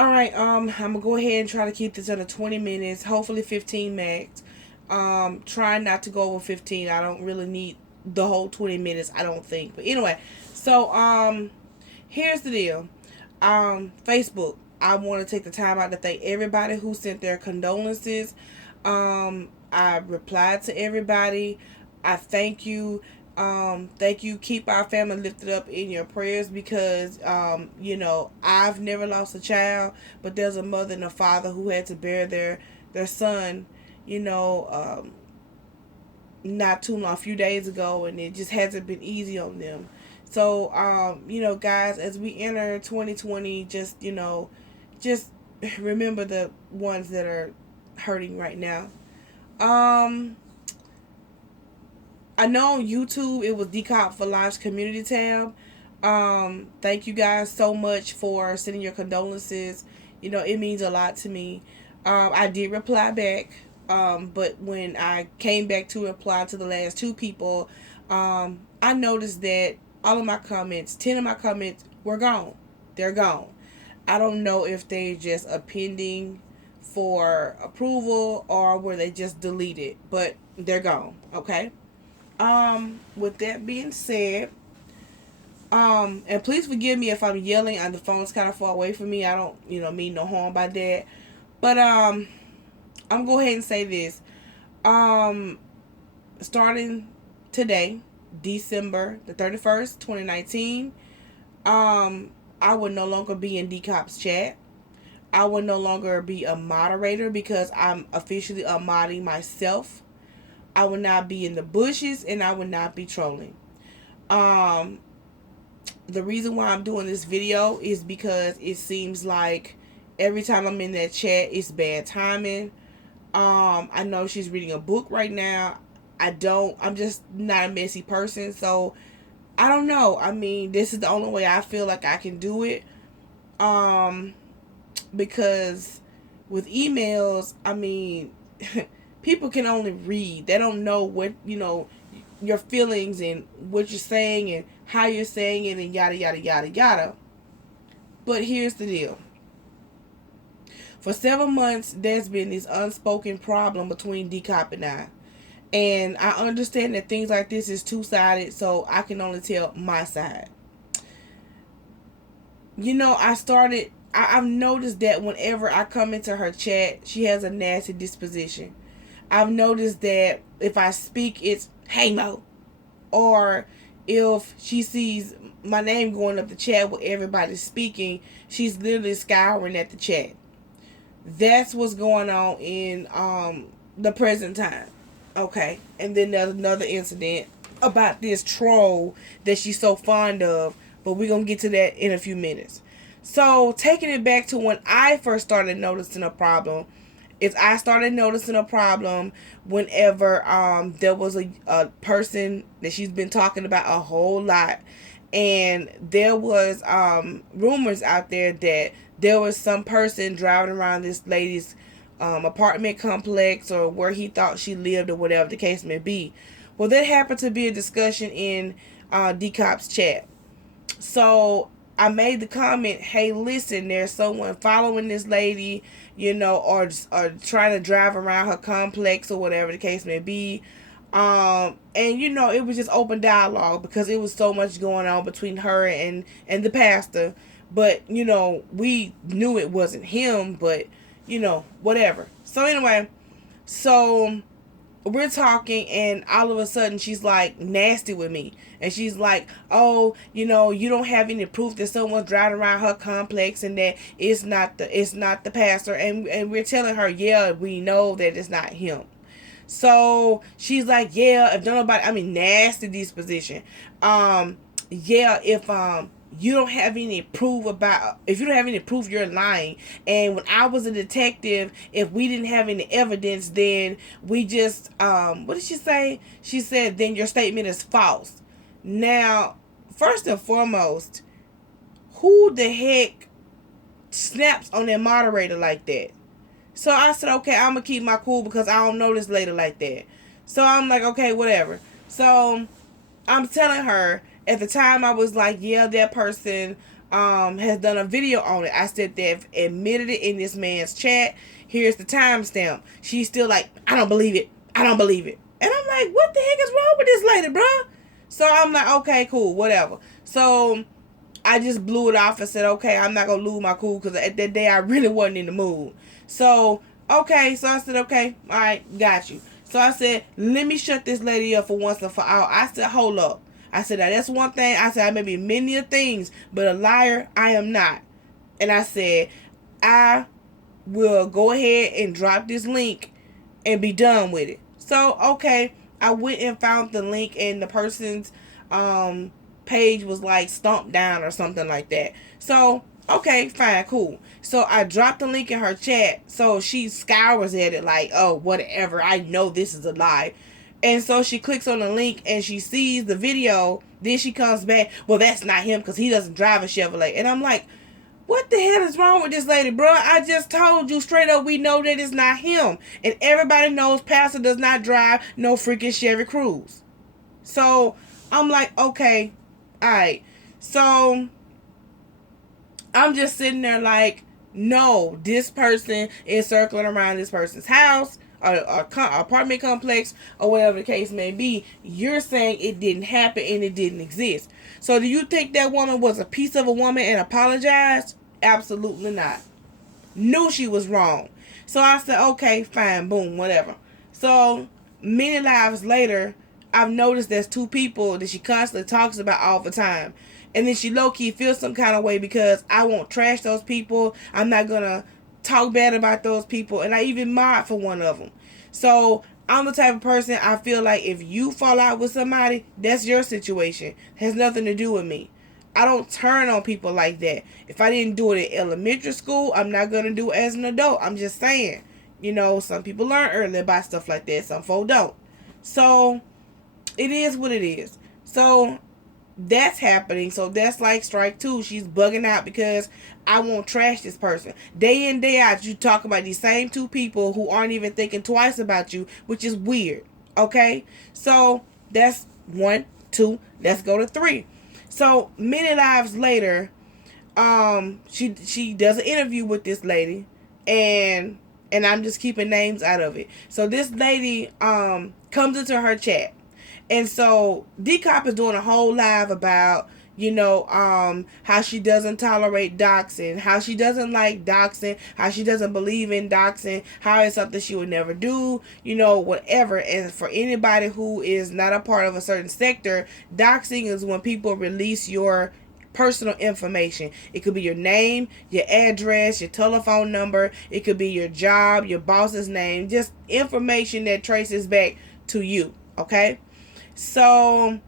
All right, I'm gonna go ahead and try to keep this under 20 minutes, hopefully 15 max. Trying not to go over 15. I don't really need the whole 20 minutes, I don't think. But anyway, so here's the deal. Facebook. I want to take the time out to thank everybody who sent their condolences. I replied to everybody. I thank you. Thank you. Keep our family lifted up in your prayers because, I've never lost a child, but there's a mother and a father who had to bear their son, you know, not too long, a few days ago, and it just hasn't been easy on them. So, guys, as we enter 2020, just remember the ones that are hurting right now. Um, I know on YouTube it was Decop for Life's community tab. Thank you guys so much for sending your condolences. It means a lot to me. I did reply back, but when I came back to reply to the last two people, I noticed that all of my comments, 10 of my comments, were gone. They're gone. I don't know if they just are pending for approval or were they just deleted, but they're gone. Okay. With that being said, and please forgive me if I'm yelling and the phone's kind of far away from me. I don't, mean no harm by that. But I'm gonna go ahead and say this. Um, Starting today, December the 31st, 2019, I will no longer be in Decop's chat. I will no longer be a moderator because I'm officially unmodding myself. I will not be in the bushes and I will not be trolling. Um, the reason why I'm doing this video is because it seems like every time I'm in that chat, it's bad timing. I know she's reading a book right now. I'm just not a messy person, so I don't know. I mean, this is the only way I feel like I can do it. Um, because with emails, I mean, people can only read. They don't know what, your feelings and what you're saying and how you're saying it and yada, yada, yada, yada. But here's the deal. For several months, there's been this unspoken problem between Decop and I. And I understand that things like this is two-sided, so I can only tell my side. I've noticed that whenever I come into her chat, she has a nasty disposition. I've noticed that if I speak, it's, hey, Mo. Or if she sees my name going up the chat with everybody speaking, she's literally scouring at the chat. That's what's going on in the present time. Okay. And then there's another incident about this troll that she's so fond of, but we're going to get to that in a few minutes. So, taking it back to when I first started noticing a problem, is I started noticing a problem whenever there was a person that she's been talking about a whole lot, and there was rumors out there that there was some person driving around this lady's apartment complex or where he thought she lived or whatever the case may be. Well, that happened to be a discussion in Decop's chat. So I made the comment, hey, listen, there's someone following this lady, or trying to drive around her complex or whatever the case may be. And it was just open dialogue because it was so much going on between her and the pastor. But, we knew it wasn't him, but, whatever. So anyway, so we're talking and all of a sudden she's like nasty with me, and she's like, oh, you don't have any proof that someone's driving around her complex and that it's not the pastor, and we're telling her, yeah, we know that it's not him. So she's like, yeah, if nobody, I mean, nasty disposition. Yeah, if you don't have any proof if you don't have any proof, you're lying. And when I was a detective, if we didn't have any evidence, then we just what did she say? She said, then your statement is false. Now, first and foremost, who the heck snaps on their moderator like that? So I said, okay, I'm going to keep my cool because I don't know this lady like that. So I'm like, okay, whatever. So I'm telling her, at the time I was like, yeah, that person has done a video on it. I said they've admitted it in this man's chat. Here's the timestamp. She's still like, I don't believe it. I don't believe it. And I'm like, what the heck is wrong with this lady, bruh? So I'm like, okay, cool, whatever. So I just blew it off and said, okay, I'm not going to lose my cool because at that day I really wasn't in the mood. So, okay, so I said, okay, all right, got you. So I said, let me shut this lady up for once and for all. I said, hold up. I said, now that's one thing. I said, I may be many of things, but a liar, I am not. And I said, I will go ahead and drop this link and be done with it. So, okay, I went and found the link, and the person's page was like stomped down or something like that. So, okay, fine, cool. So I dropped the link in her chat, so she scours at it like, oh, whatever, I know this is a lie. And so she clicks on the link and she sees the video. Then she comes back, well, that's not him because he doesn't drive a Chevrolet. And I'm like, what the hell is wrong with this lady, bro? I just told you straight up, we know that it's not him. And everybody knows Pastor does not drive no freaking Chevy Cruze. So I'm like, okay, all right. So I'm just sitting there like, no, this person is circling around this person's house, or apartment complex, or whatever the case may be. You're saying it didn't happen and it didn't exist. So do you think that woman was a piece of a woman and apologized? Absolutely not. Knew she was wrong. So I said, okay, fine, boom, whatever. So many lives later, I've noticed there's two people that she constantly talks about all the time. And then she low-key feels some kind of way because I won't trash those people. I'm not going to talk bad about those people. And I even mod for one of them. So I'm the type of person, I feel like if you fall out with somebody, that's your situation. It has nothing to do with me. I don't turn on people like that. If I didn't do it in elementary school, I'm not going to do it as an adult. I'm just saying. You know, some people learn early about stuff like that. Some folks don't. So it is what it is. So that's happening. So that's like strike two. She's bugging out because I won't trash this person. Day in, day out, you talk about these same two people who aren't even thinking twice about you, which is weird. Okay? So that's 1, 2. Let's go to 3. So many lives later, she does an interview with this lady, and I'm just keeping names out of it. So this lady comes into her chat. And so D-Cop is doing a whole live about, you know, how she doesn't tolerate doxing, how she doesn't like doxing, how she doesn't believe in doxing, how it's something she would never do, you know, whatever. And for anybody who is not a part of a certain sector, doxing is when people release your personal information. It could be your name, your address, your telephone number. It could be your job, your boss's name, just information that traces back to you. Okay? So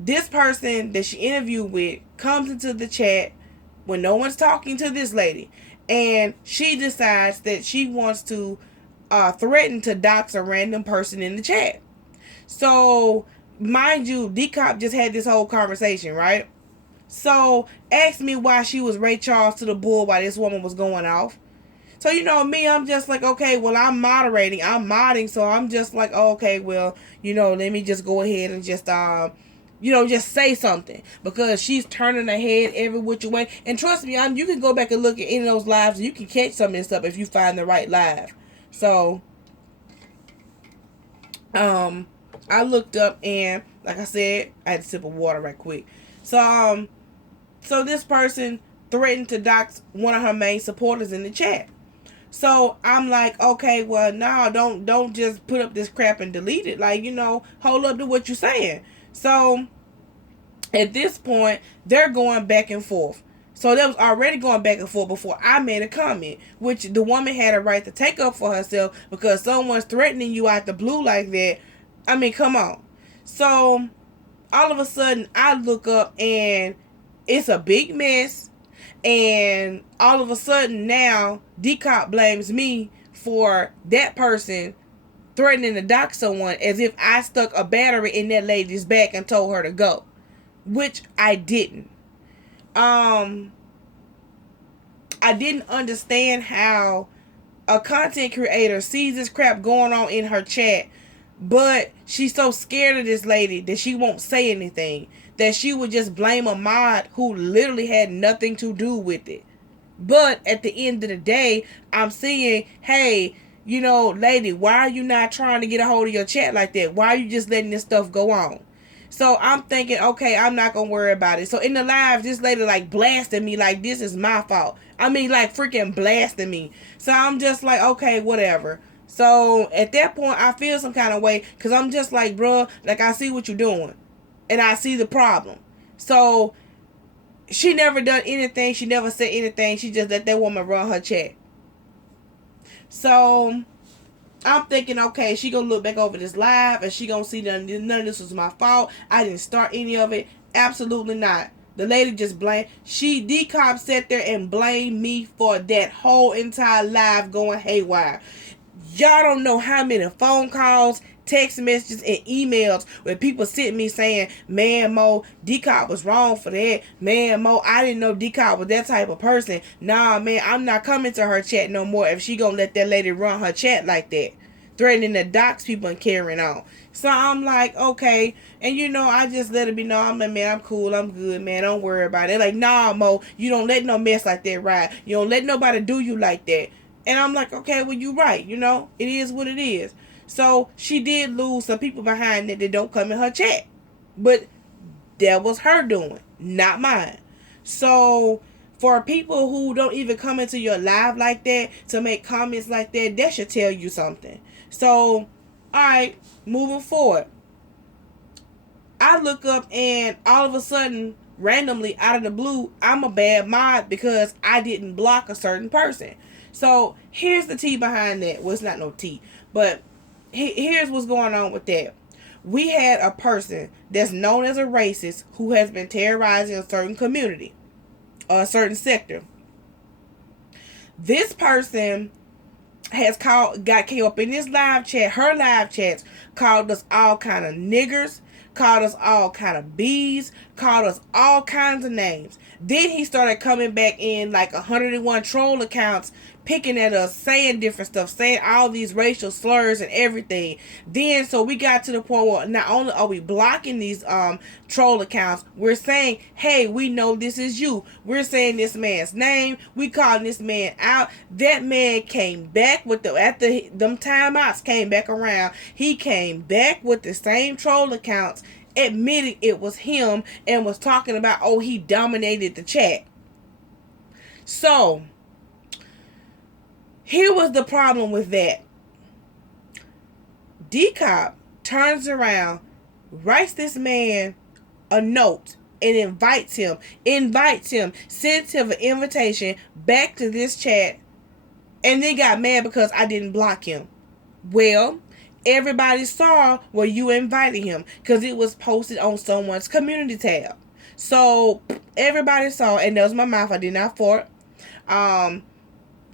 this person that she interviewed with comes into the chat when no one's talking to this lady, and she decides that she wants to threaten to dox a random person in the chat. So mind you, D-Cop just had this whole conversation, right? So ask me why she was Ray Charles to the bull while this woman was going off. So, you know, me, I'm just like, okay, well, I'm moderating. I'm modding. So I'm just like, oh, okay, well, you know, let me just go ahead and just, you know, just say something. Because she's turning her head every which way. And trust me, you can go back and look at any of those lives. And you can catch some of this stuff if you find the right live. So, I looked up and, like I said, I had a sip of water right quick. So, so this person threatened to dox one of her main supporters in the chat. So I'm like, okay, well, no, don't just put up this crap and delete it. Like, you know, hold up to what you're saying. So at this point, they're going back and forth. So they was already going back and forth before I made a comment, which the woman had a right to take up for herself because someone's threatening you out the blue like that. I mean, come on. So all of a sudden, I look up and it's a big mess. And all of a sudden now, D-Cop blames me for that person threatening to dox someone as if I stuck a battery in that lady's back and told her to go. Which I didn't. I didn't understand how a content creator sees this crap going on in her chat, but she's so scared of this lady that she won't say anything. that she would just blame a mod who literally had nothing to do with it. But at the end of the day, I'm seeing, hey, you know, lady, why are you not trying to get a hold of your chat like that? Why are you just letting this stuff go on? So I'm thinking, okay, I'm not gonna worry about it. So in the live, this lady like blasting me like this is my fault. I mean, like freaking blasting me. So I'm just like, okay, whatever. So at that point, I feel some kind of way because I'm just like, bruh, like I see what you're doing, and I see the problem. So she never done anything. She never said anything. She just let that woman run her chat. So I'm thinking, okay, she gonna look back over this live and she gonna see none of this was my fault. I didn't start any of it. Absolutely not. The lady just blamed. D-Cop sat there and blamed me for that whole entire live going haywire. Y'all don't know how many phone calls, text messages, and emails where people sent me saying, man, Mo, D-Cop was wrong for that. Man, Mo, I didn't know D-Cop was that type of person. Nah, man, I'm not coming to her chat no more if she gonna let that lady run her chat like that. Threatening to dox people and carrying on. So I'm like, okay. And you know, I just let it be known. I'm like, man, I'm cool. I'm good, man. Don't worry about it. Like, nah, Mo, you don't let no mess like that ride. You don't let nobody do you like that. And I'm like, okay, well, you right. You know, it is what it is. So she did lose some people behind it that don't come in her chat. But that was her doing, not mine. So for people who don't even come into your live like that to make comments like that, that should tell you something. So, alright, moving forward. I look up and all of a sudden, randomly, out of the blue, I'm a bad mod because I didn't block a certain person. So, here's the tea behind that. Well, it's not no tea, but here's what's going on with that. We had a person that's known as a racist who has been terrorizing a certain community, or a certain sector. This person came up in this live chat, her live chats, called us all kind of niggers, called us all kind of bees, called us all kinds of names. Then he started coming back in like 101 troll accounts, picking at us, saying different stuff, saying all these racial slurs and everything. Then, so we got to the point where not only are we blocking these troll accounts, we're saying, hey, we know this is you. We're saying this man's name. We calling this man out. That man came back with after them timeouts came back around, he came back with the same troll accounts, admitting it was him, and was talking about, oh, he dominated the chat. So here was the problem with that. D-Cop turns around, writes this man a note, and invites him, sends him an invitation back to this chat, and then got mad because I didn't block him. Well, everybody saw where you invited him because it was posted on someone's community tab. So everybody saw, and that was my mouth. I did not fart.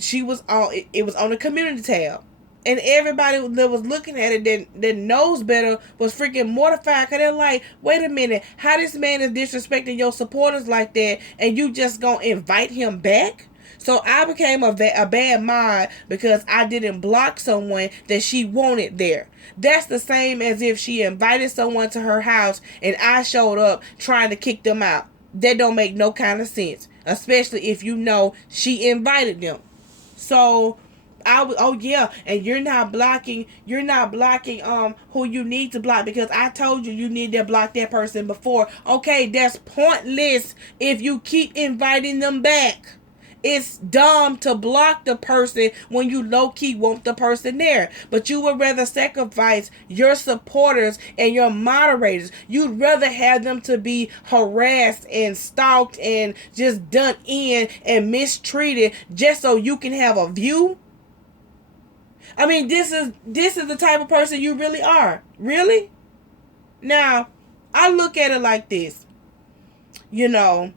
She was on. It was on the community tab, and everybody that was looking at it that knows better was freaking mortified because they're like, "Wait a minute, how this man is disrespecting your supporters like that, and you just gonna invite him back?" So I became a bad mod because I didn't block someone that she wanted there. That's the same as if she invited someone to her house and I showed up trying to kick them out. That don't make no kind of sense, especially if you know she invited them. So and you're not blocking who you need to block because I told you need to block that person before. Okay, that's pointless if you keep inviting them back. It's dumb to block the person when you low-key want the person there. But you would rather sacrifice your supporters and your moderators. You'd rather have them to be harassed and stalked and just done in and mistreated just so you can have a view. I mean, this is the type of person you really are. Really? Now, I look at it like this. You know,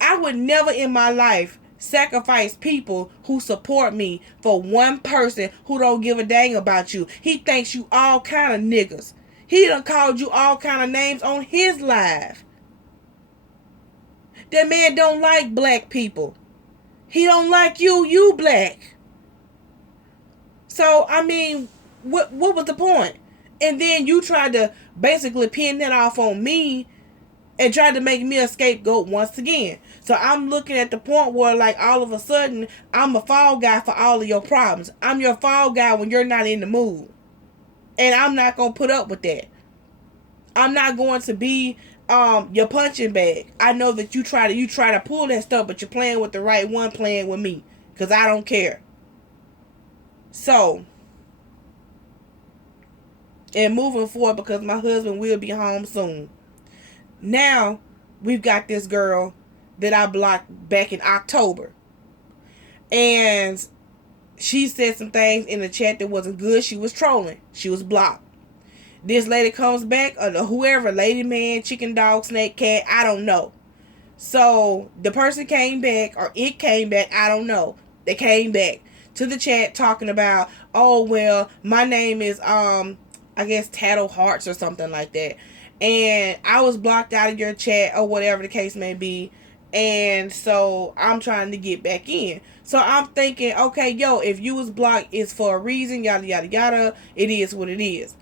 I would never in my life sacrifice people who support me for one person who don't give a dang about you. He thinks you all kind of niggas. He done called you all kind of names on his live. That man don't like black people. He don't like you black. So, I mean, what was the point? And then you tried to basically pin that off on me and tried to make me a scapegoat once again. So I'm looking at the point where, like, all of a sudden, I'm a fall guy for all of your problems. I'm your fall guy when you're not in the mood. And I'm not going to put up with that. I'm not going to be your punching bag. I know that you try to pull that stuff, but you're playing with the right one, playing with me. Because I don't care. So, and moving forward, because my husband will be home soon. Now, we've got this girl that I blocked back in October. And she said some things in the chat that wasn't good. She was trolling. She was blocked. This lady comes back, or whoever, lady, man, chicken, dog, snake, cat, I don't know. So, the person came back, or it came back, I don't know. They came back to the chat talking about, oh, well, my name is, I guess, Tattle Hearts or something like that. And I was blocked out of your chat, or whatever the case may be. And so I'm trying to get back in. So I'm thinking, okay, yo, if you was blocked, it's for a reason, yada, yada, yada. It is what it is.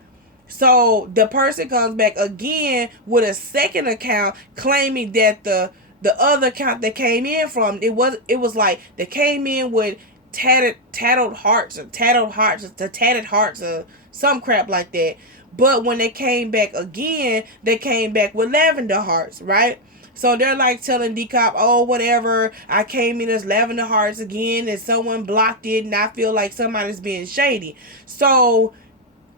So the person comes back again with a second account claiming that the other account that came in from, it was like they came in with tattled hearts or some crap like that. But when they came back again, they came back with lavender hearts, right? So they're like telling D-Cop, oh, whatever, I came in as lavender hearts again and someone blocked it and I feel like somebody's being shady. So,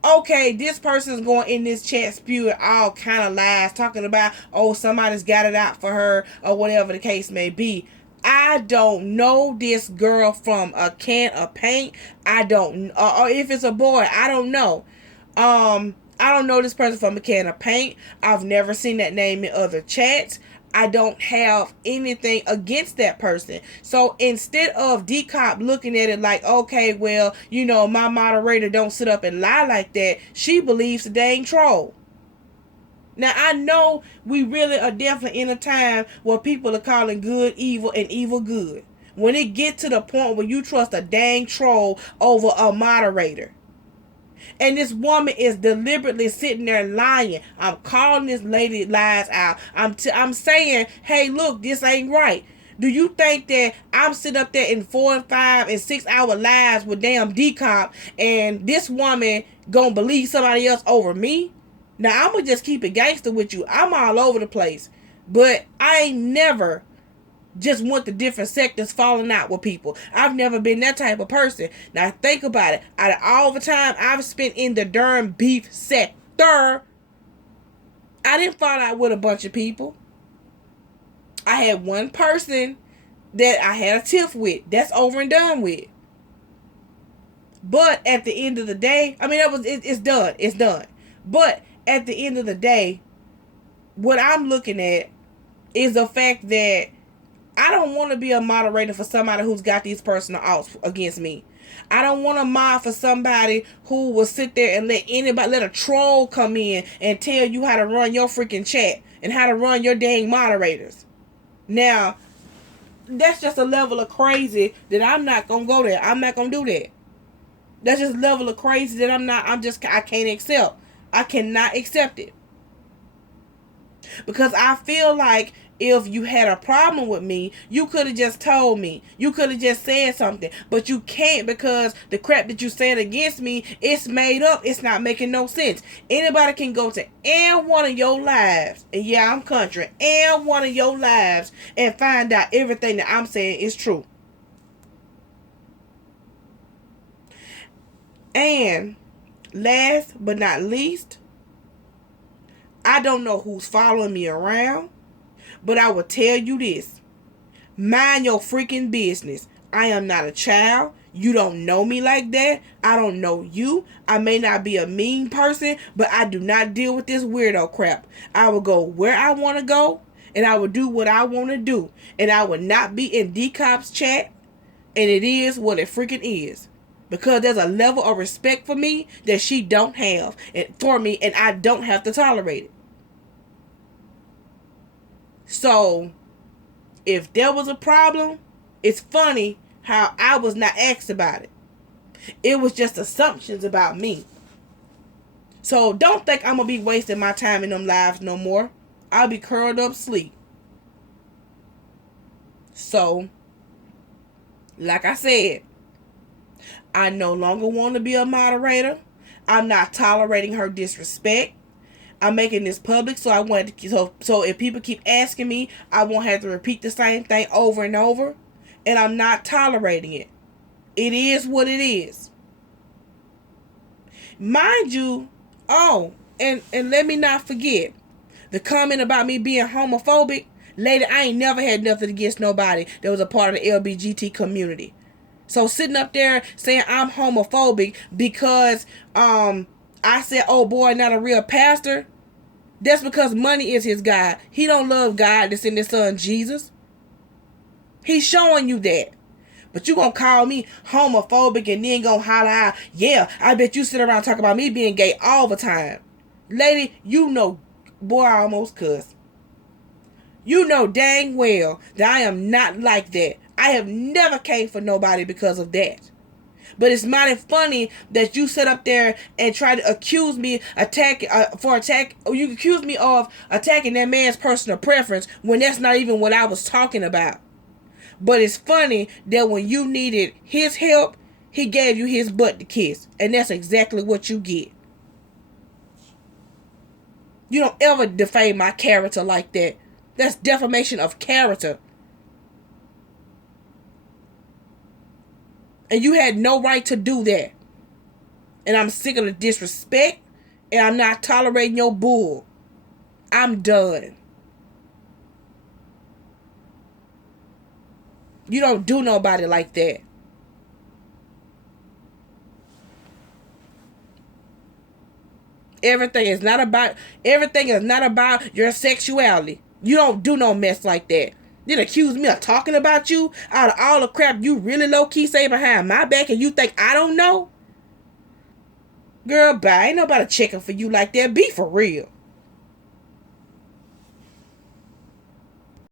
okay, this person's going in this chat spewing all kind of lies, talking about, oh, somebody's got it out for her or whatever the case may be. I don't know this girl from a can of paint. I don't, or if it's a boy, I don't know. I don't know this person from a can of paint. I've never seen that name in other chats. I don't have anything against that person. So instead of D-Cop looking at it like, okay, well, you know, my moderator don't sit up and lie like that, she believes the dang troll. Now, I know we really are definitely in a time where people are calling good evil and evil good. When it gets to the point where you trust a dang troll over a moderator. And this woman is deliberately sitting there lying. I'm calling this lady lies out. I'm saying, hey, look, this ain't right. Do you think that I'm sitting up there in 4 and 5 and 6 hour lives with damn D-Cop and this woman gonna believe somebody else over me? Now, I'm gonna just keep it gangster with you. I'm all over the place. But I ain't never just went to different sectors falling out with people. I've never been that type of person. Now think about it. Out of all the time I've spent in the darn beef sector, I didn't fall out with a bunch of people. I had one person that I had a tiff with. That's over and done with. But at the end of the day, I mean, it's done. It's done. But at the end of the day, what I'm looking at is the fact that I don't want to be a moderator for somebody who's got these personal outs against me. I don't want to mod for somebody who will sit there and let a troll come in and tell you how to run your freaking chat and how to run your dang moderators. Now, that's just a level of crazy that I'm not going to go there. I'm not going to do that. That's just a level of crazy that I can't accept. I cannot accept it. Because I feel like if you had a problem with me, you could have just told me. You could have just said something. But you can't, because the crap that you said against me, it's made up. It's not making no sense. Anybody can go to any one of your lives, and yeah, I'm country, any one of your lives, and find out everything that I'm saying is true. And last but not least, I don't know who's following me around, but I will tell you this. Mind your freaking business. I am not a child. You don't know me like that. I don't know you. I may not be a mean person, but I do not deal with this weirdo crap. I will go where I want to go, and I will do what I want to do. And I will not be in D-Cop's chat, and it is what it freaking is. Because there's a level of respect for me that she don't have for me, and I don't have to tolerate it. So, if there was a problem, it's funny how I was not asked about it. It was just assumptions about me. So don't think I'm going to be wasting my time in them lives no more. I'll be curled up sleep. So, like I said, I no longer want to be a moderator. I'm not tolerating her disrespect. I'm making this public, so I want to, so if people keep asking me, I won't have to repeat the same thing over and over. And I'm not tolerating it. It is what it is. Mind you, and let me not forget, the comment about me being homophobic, lady, I ain't never had nothing against nobody that was a part of the LBGT community. So sitting up there saying I'm homophobic because I said, oh boy, not a real pastor, that's because money is his God. He don't love God that's in his son Jesus. He's showing you that. But you gonna call me homophobic and then gonna holler out, yeah, I bet you sit around talking about me being gay all the time. Lady, you know, boy, I almost cussed. You know dang well that I am not like that. I have never came for nobody because of that. But it's mighty funny that you sit up there and try to accuse me you accuse me of attacking that man's personal preference when that's not even what I was talking about. But it's funny that when you needed his help, he gave you his butt to kiss. And that's exactly what you get. You don't ever defame my character like that. That's defamation of character. And you had no right to do that. And I'm sick of the disrespect. And I'm not tolerating your bull. I'm done. You don't do nobody like that. Everything is not about your sexuality. You don't do no mess like that. Then accuse me of talking about you out of all the crap you really low-key say behind my back and you think I don't know? Girl, bye. Ain't nobody checking for you like that. Be for real.